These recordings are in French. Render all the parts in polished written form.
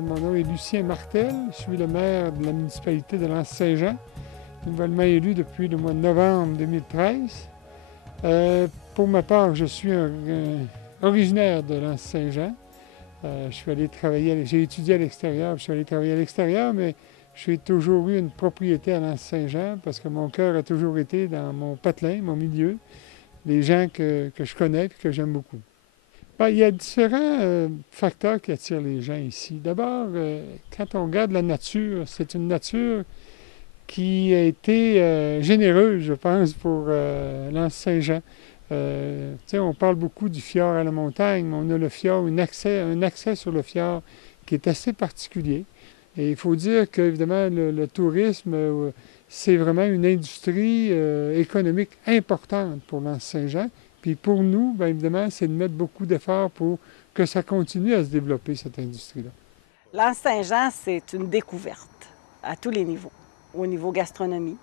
Mon nom est Lucien Martel. Je suis le maire de la municipalité de L'Anse-Saint-Jean, nouvellement élu depuis le mois de novembre 2013. Pour ma part, je suis originaire de L'Anse-Saint-Jean. Je suis allé travailler, j'ai étudié à l'extérieur, je suis allé travailler à l'extérieur, mais j'ai toujours eu une propriété à L'Anse-Saint-Jean parce que mon cœur a toujours été dans mon patelin, mon milieu, les gens que je connais et que j'aime beaucoup. Bien, il y a différents facteurs qui attirent les gens ici. D'abord, quand on regarde la nature, c'est une nature qui a été généreuse, je pense, pour L'Anse-Saint-Jean. On parle beaucoup du fjord à la montagne, mais on a le fjord, un accès sur le fjord qui est assez particulier. Et il faut dire qu'évidemment, le tourisme, c'est vraiment une industrie économique importante pour L'Anse-Saint-Jean. Puis pour nous, bien évidemment, c'est de mettre beaucoup d'efforts pour que ça continue à se développer, cette industrie-là. L'Anse-Saint-Jean, c'est une découverte à tous les niveaux. Au niveau gastronomie,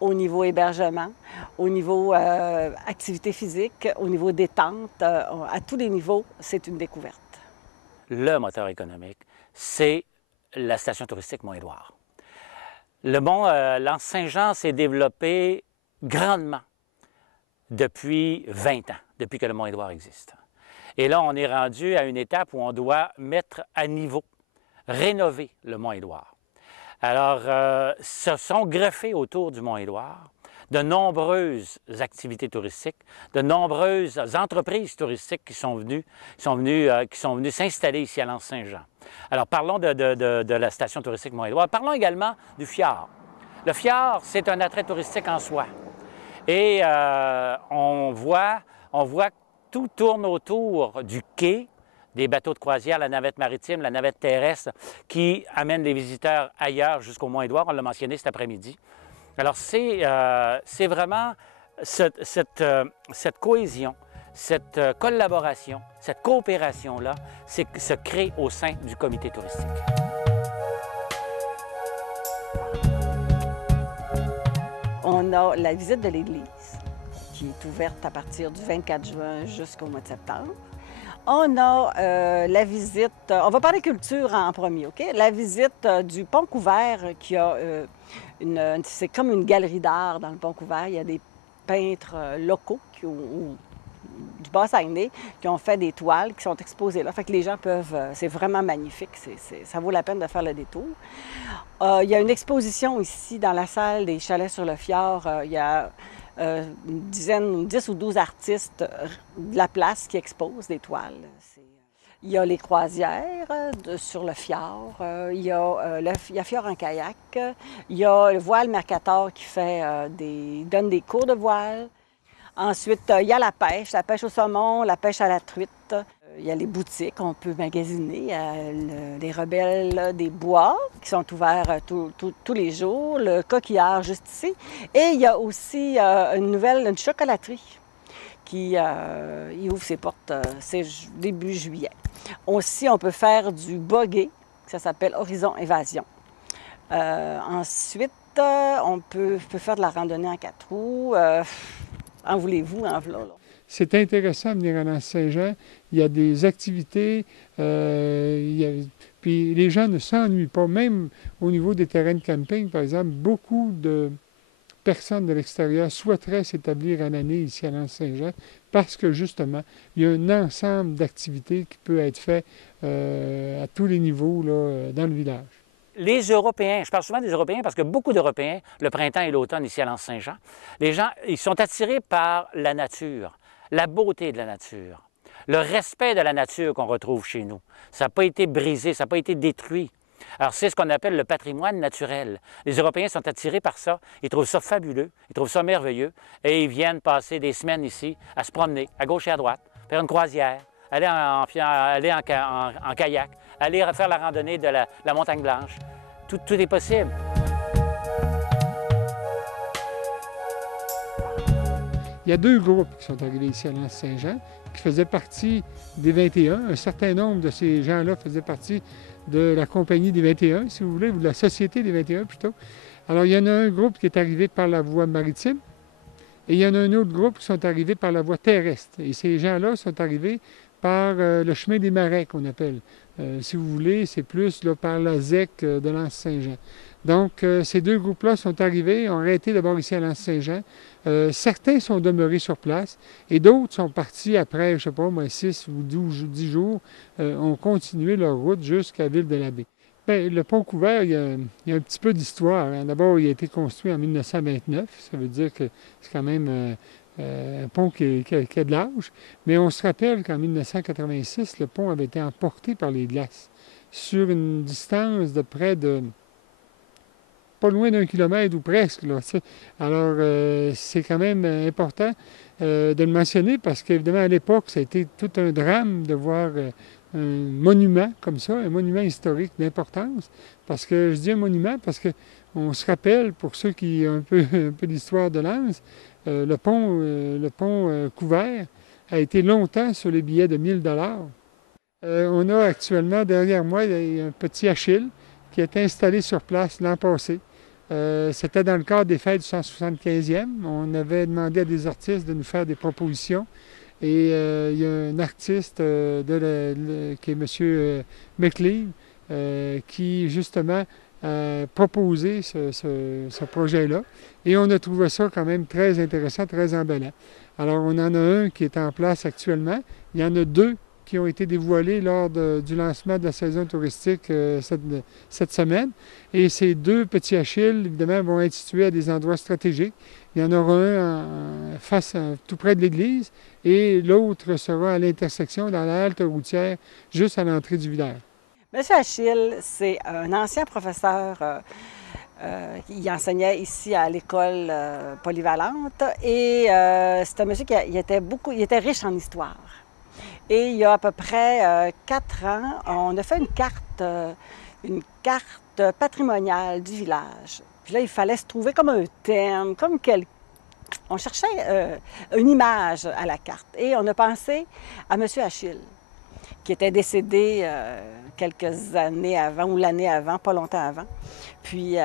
au niveau hébergement, au niveau activité physique, au niveau détente, à tous les niveaux, c'est une découverte. Le moteur économique, c'est la station touristique Mont-Édouard. L'Anse-Saint-Jean s'est développé grandement depuis 20 ans, depuis que le Mont-Édouard existe. Et là, on est rendu à une étape où on doit mettre à niveau, rénover le Mont-Édouard. Alors, se sont greffés autour du Mont-Édouard de nombreuses activités touristiques, de nombreuses entreprises touristiques qui sont venues s'installer ici à L'Anse-Saint-Jean. Alors, parlons de la station touristique Mont-Édouard. Parlons également du fjord. Le fjord, c'est un attrait touristique en soi. Et on voit que tout tourne autour du quai, des bateaux de croisière, la navette maritime, la navette terrestre, qui amène les visiteurs ailleurs jusqu'au Mont-Édouard. On l'a mentionné cet après-midi. Alors, c'est vraiment cette cohésion, cette collaboration, cette coopération-là se crée au sein du comité touristique. On a la visite de l'Église, qui est ouverte à partir du 24 juin jusqu'au mois de septembre. On a la visite, on va parler culture en premier, OK? La visite du pont couvert qui a c'est comme une galerie d'art dans le pont couvert. Il y a des peintres locaux du Bas-Saguenay qui ont fait des toiles qui sont exposées là. Fait que les gens peuvent, c'est vraiment magnifique, ça vaut la peine de faire le détour. Il y a une exposition ici dans la salle des Chalets sur le fjord. Il y a une 10 ou 12 artistes de la place qui exposent des toiles. Il y a les croisières sur le fjord, il y a Fjord en kayak, il y a le voile Mercator qui donne des cours de voile. Ensuite, il y a la pêche au saumon, la pêche à la truite. Il y a les boutiques, on peut magasiner. Il y a les Rebelles des Bois qui sont ouverts tous les jours, le coquillard juste ici. Et il y a aussi une chocolaterie qui ouvre ses portes c'est début juillet. Aussi, on peut faire du buggy, ça s'appelle Horizon Évasion. Ensuite, on peut faire de la randonnée en 4 roues. En voulez-vous, en voilà. C'est intéressant de venir à L'Anse-Saint-Jean. Il y a des activités, puis les gens ne s'ennuient pas. Même au niveau des terrains de camping, par exemple, beaucoup de personnes de l'extérieur souhaiteraient s'établir en année ici à L'Anse-Saint-Jean parce que, justement, il y a un ensemble d'activités qui peut être fait à tous les niveaux là, dans le village. Les Européens, je parle souvent des Européens parce que beaucoup d'Européens, le printemps et l'automne ici à L'Anse-Saint-Jean, les gens, ils sont attirés par la nature, la beauté de la nature, le respect de la nature qu'on retrouve chez nous. Ça n'a pas été brisé, ça n'a pas été détruit. Alors, c'est ce qu'on appelle le patrimoine naturel. Les Européens sont attirés par ça, ils trouvent ça fabuleux, ils trouvent ça merveilleux, et ils viennent passer des semaines ici à se promener à gauche et à droite, faire une croisière, aller en kayak, aller faire la randonnée de la Montagne Blanche. Tout est possible. Il y a 2 groupes qui sont arrivés ici à L'Anse-Saint-Jean, qui faisaient partie des 21. Un certain nombre de ces gens-là faisaient partie de la compagnie des 21, si vous voulez, ou de la société des 21 plutôt. Alors, il y en a un groupe qui est arrivé par la voie maritime, et il y en a un autre groupe qui sont arrivés par la voie terrestre. Et ces gens-là sont arrivés par le chemin des Marais qu'on appelle. Si vous voulez, c'est plus là, par la ZEC de l'Anse-Saint-Jean. Donc, ces deux groupes-là sont arrivés, ont arrêté d'abord ici à l'Anse-Saint-Jean. Certains sont demeurés sur place et d'autres sont partis après, je ne sais pas, moi, 6 ou 12, 10 jours, ont continué leur route jusqu'à Ville-de-l'Abbé. Bien, le pont couvert, il y a un petit peu d'histoire. Hein. D'abord, il a été construit en 1929. Ça veut dire que c'est quand même un pont qui a de l'âge. Mais on se rappelle qu'en 1986, le pont avait été emporté par les glaces sur une distance de près de pas loin d'1 kilomètre ou presque. Là, alors, c'est quand même important de le mentionner parce qu'évidemment, à l'époque, ça a été tout un drame de voir un monument comme ça, un monument historique d'importance. Parce que je dis un monument parce qu'on se rappelle, pour ceux qui ont un peu d'histoire de Lens, le pont couvert a été longtemps sur les billets de 1000 $. On a actuellement derrière moi un petit Achille qui a été installé sur place l'an passé. C'était dans le cadre des fêtes du 175e. On avait demandé à des artistes de nous faire des propositions. Et il y a un artiste qui est M. McLean qui, justement, a proposé ce projet-là. Et on a trouvé ça quand même très intéressant, très emballant. Alors, on en a un qui est en place actuellement. Il y en a deux qui ont été dévoilés lors du lancement de la saison touristique cette semaine. Et ces deux petits Achilles, évidemment, vont être situés à des endroits stratégiques. Il y en aura un tout près de l'église et l'autre sera à l'intersection dans la halte routière, juste à l'entrée du village. Monsieur Achille, c'est un ancien professeur. Il enseignait ici à l'école polyvalente et c'est un monsieur qui était riche en histoire. Et il y a à peu près 4 ans, on a fait une carte patrimoniale du village. Puis là, il fallait se trouver comme un thème, on cherchait une image à la carte. Et on a pensé à M. Achille, qui était décédé quelques années avant, ou l'année avant, pas longtemps avant. Puis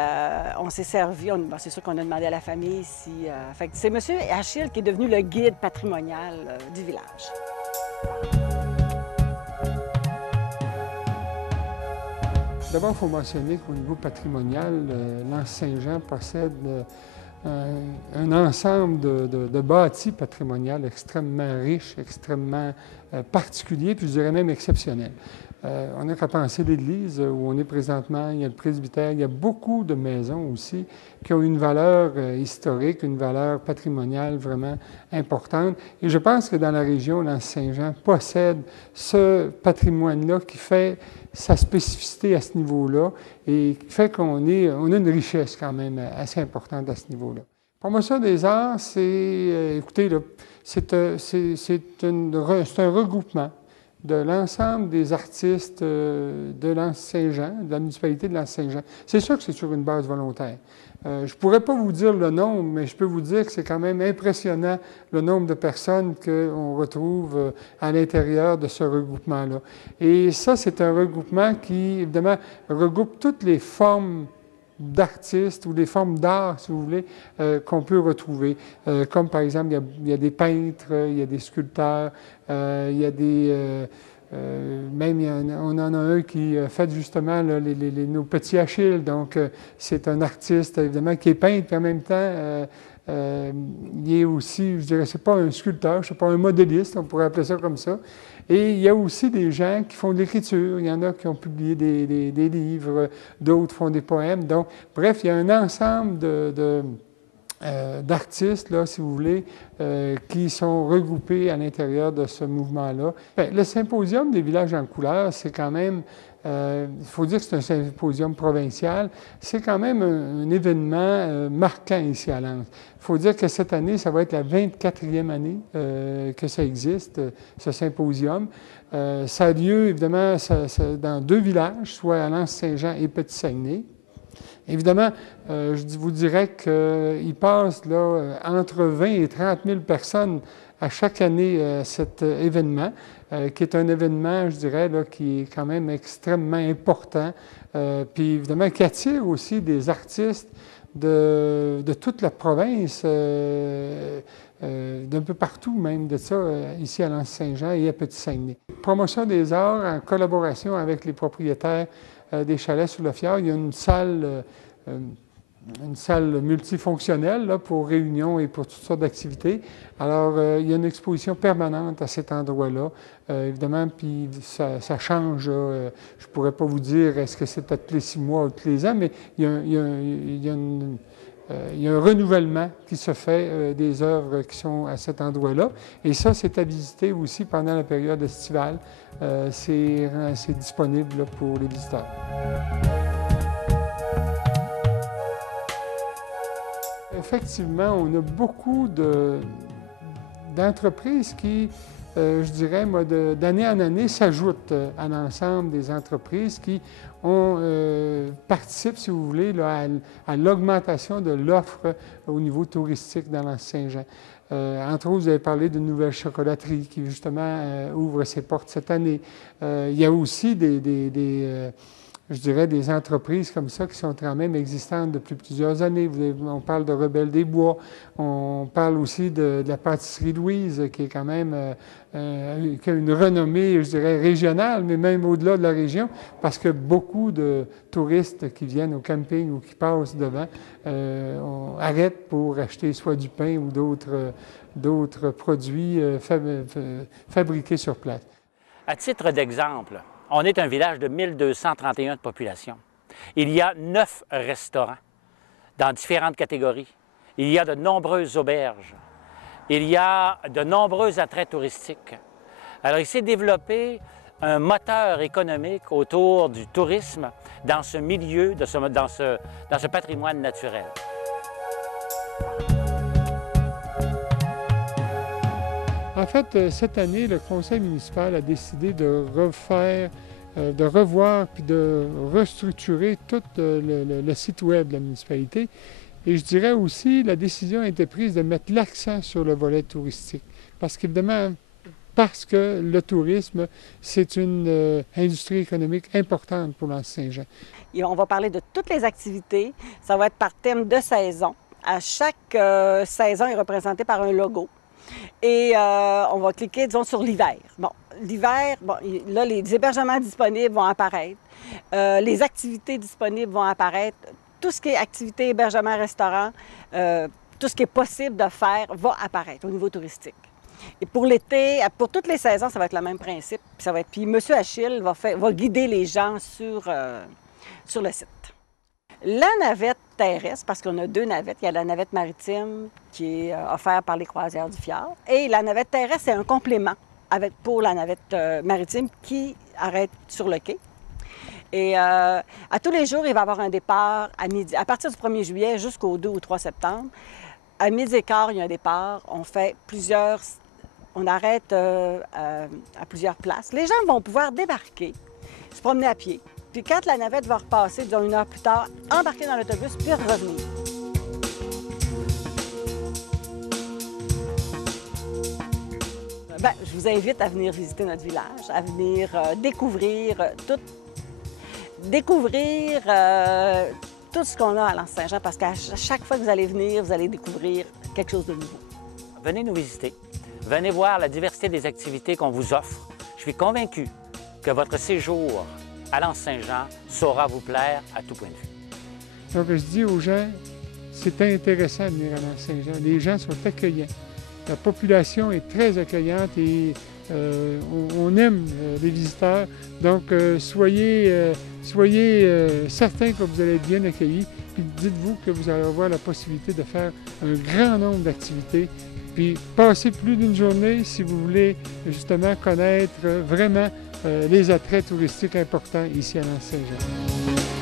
on s'est servi, c'est sûr qu'on a demandé à la famille si... fait que c'est M. Achille qui est devenu le guide patrimonial du village. D'abord, il faut mentionner qu'au niveau patrimonial, l'Anse-Saint-Jean possède un ensemble de bâtis patrimoniaux extrêmement riches, extrêmement particuliers, puis je dirais même exceptionnels. On n'a qu'à penser l'église où on est présentement, il y a le presbytère, il y a beaucoup de maisons aussi qui ont une valeur historique, une valeur patrimoniale vraiment importante. Et je pense que dans la région, l'Anse-Saint-Jean possède ce patrimoine-là qui fait sa spécificité à ce niveau-là et qui fait qu'on a une richesse quand même assez importante à ce niveau-là. Promotion des arts, écoutez, c'est un regroupement de l'ensemble des artistes de l'Anse-Saint-Jean, de la municipalité de l'Anse-Saint-Jean. C'est sûr que c'est sur une base volontaire. Je ne pourrais pas vous dire le nombre, mais je peux vous dire que c'est quand même impressionnant le nombre de personnes qu'on retrouve à l'intérieur de ce regroupement-là. Et ça, c'est un regroupement qui, évidemment, regroupe toutes les formes d'artistes ou des formes d'art, si vous voulez, qu'on peut retrouver. Comme par exemple, il y a des peintres, il y a des sculpteurs, il y a des... on en a un qui fait justement là, nos petits Achilles. Donc, c'est un artiste, évidemment, qui est peintre, puis en même temps, il est aussi, je dirais, c'est pas un sculpteur, c'est pas un modéliste, on pourrait appeler ça comme ça. Et il y a aussi des gens qui font de l'écriture. Il y en a qui ont publié des livres, d'autres font des poèmes. Donc, bref, il y a un ensemble d'artistes, là, si vous voulez, qui sont regroupés à l'intérieur de ce mouvement-là. Bien, le symposium des villages en couleurs, c'est quand même, il faut dire que c'est un symposium provincial, c'est quand même un événement marquant ici à Lens. Il faut dire que cette année, ça va être la 24e année que ça existe, ce symposium. Ça a lieu, évidemment, dans 2 villages, soit à Lens-Saint-Jean et Petit-Saguenay. Évidemment, je vous dirais qu'il passe là, entre 20 et 30 000 personnes à chaque année cet événement, qui est un événement, je dirais, là, qui est quand même extrêmement important, puis évidemment qui attire aussi des artistes de toute la province. d'un peu partout même de ça, ici à l'Anse-Saint-Jean et à Petit-Saguenay. Promotion des arts en collaboration avec les propriétaires des chalets sur le fjord. Il y a une salle multifonctionnelle là, pour réunions et pour toutes sortes d'activités. Alors, il y a une exposition permanente à cet endroit-là, évidemment, puis ça change. Je ne pourrais pas vous dire est-ce que c'est tous les 6 mois ou tous les ans, mais il y a un renouvellement qui se fait des œuvres qui sont à cet endroit-là. Et ça, c'est à visiter aussi pendant la période estivale. C'est disponible là, pour les visiteurs. Effectivement, on a beaucoup d'entreprises qui, je dirais, d'année en année, s'ajoutent à l'ensemble des entreprises qui participent, si vous voulez, là, à l'augmentation de l'offre au niveau touristique dans l'Anse-Saint-Jean. Entre autres, vous avez parlé d'une nouvelle chocolaterie qui, justement, ouvre ses portes cette année. Il y a aussi je dirais, des entreprises comme ça qui sont quand même existantes depuis plusieurs années. On parle de Rebelle des Bois, on parle aussi de la pâtisserie Louise, qui est quand même qui a une renommée, je dirais, régionale, mais même au-delà de la région, parce que beaucoup de touristes qui viennent au camping ou qui passent devant arrêtent pour acheter soit du pain ou d'autres produits fabriqués sur place. À titre d'exemple, on est un village de 1231 de population. Il y a 9 restaurants dans différentes catégories. Il y a de nombreuses auberges. Il y a de nombreux attraits touristiques. Alors, il s'est développé un moteur économique autour du tourisme dans ce milieu, dans ce patrimoine naturel. En fait, cette année, le conseil municipal a décidé de revoir puis de restructurer tout le site web de la municipalité. Et je dirais aussi, la décision a été prise de mettre l'accent sur le volet touristique. Parce qu'évidemment, parce que le tourisme, c'est une industrie économique importante pour l'Anse-Saint-Jean. Et on va parler de toutes les activités. Ça va être par thème de saison. À chaque saison est représentée par un logo. Et on va cliquer, disons, sur l'hiver. Bon, l'hiver, bon, là, les hébergements disponibles vont apparaître. Les activités disponibles vont apparaître. Tout ce qui est activité, hébergement, restaurant, tout ce qui est possible de faire va apparaître au niveau touristique. Et pour l'été, pour toutes les saisons, ça va être le même principe. Puis M. Achille va guider les gens sur le site. La navette terrestre, parce qu'on a 2 navettes, il y a la navette maritime qui est offerte par les croisières du fjord, et la navette terrestre, c'est un complément pour la navette maritime qui arrête sur le quai. Et à tous les jours, il va y avoir un départ à midi, à partir du 1er juillet jusqu'au 2 ou 3 septembre. À 12h15, il y a un départ. On arrête à plusieurs places. Les gens vont pouvoir débarquer, se promener à pied. Puis quand la navette va repasser, disons 1 heure plus tard, embarquer dans l'autobus, puis revenir. Bien, je vous invite à venir visiter notre village, à venir découvrir tout ce qu'on a à l'Anse-Saint-Jean, parce qu'à chaque fois que vous allez venir, vous allez découvrir quelque chose de nouveau. Venez nous visiter. Venez voir la diversité des activités qu'on vous offre. Je suis convaincu que votre séjour à l'Anse-Saint-Jean saura vous plaire à tout point de vue. Donc, je dis aux gens, c'est intéressant de venir à l'Anse-Saint-Jean. Les gens sont accueillants. La population est très accueillante et on aime les visiteurs. Donc, soyez certains que vous allez être bien accueillis. Puis dites-vous que vous allez avoir la possibilité de faire un grand nombre d'activités. Puis passez plus d'une journée si vous voulez justement connaître vraiment les attraits touristiques importants ici à l'Anse-Saint-Jean.